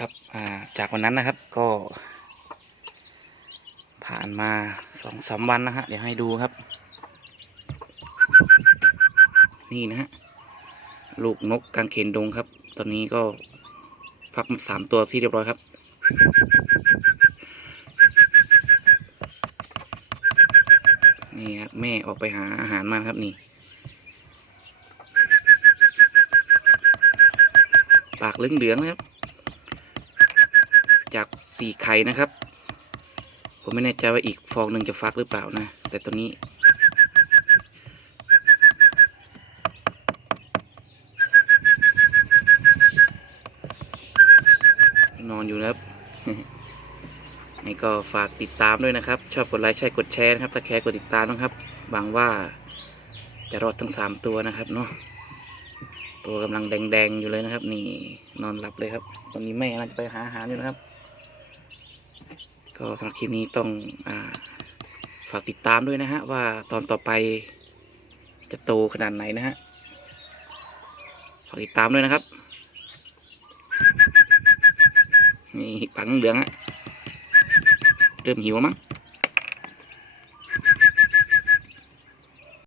ครับจากวันนั้นนะครับก็ ผ่านมาสองสามวันนะฮะเดี๋ยวให้ดูครับ นี่นะฮะลูกนกกางเขนดงครับ ตอนนี้ก็พักสามตัวที่เรียบร้อยครับนี่ครับแม่ออกไปหาอาหารมานครับนี่ ปากเหลืองๆนะครับ จากสี่ไข่นะครับ ผมไม่แน่ใจว่าอีกฟองหนึ่งจะฟักหรือเปล่านะ แต่ตัวนี้ นอนอยู่นะครับนี่ก็ฝากติดตามด้วยนะครับ ชอบกดไลค์ใช่กดแชร์นะครับ ถ้าแคร์กดติดตามนะครับหวังว่าจะรอดทั้งสามตัวนะครับเนาะตัวกำลังแดงๆอยู่เลยนะครับ นี่นอนหลับเลยครับ ตอนนี้แม่กำลังจะไปหาอาหารอยู่นะครับ ก็สำหรับคลิปนี้ต้องอฝากติดตามด้วยนะฮะ ว่าตอนต่อไปจะโตขนาดไหนนะฮะ ฝากติดตามด้วยนะครับ นี่ปังเหลืองฮะ เริ่มหิวมั้ง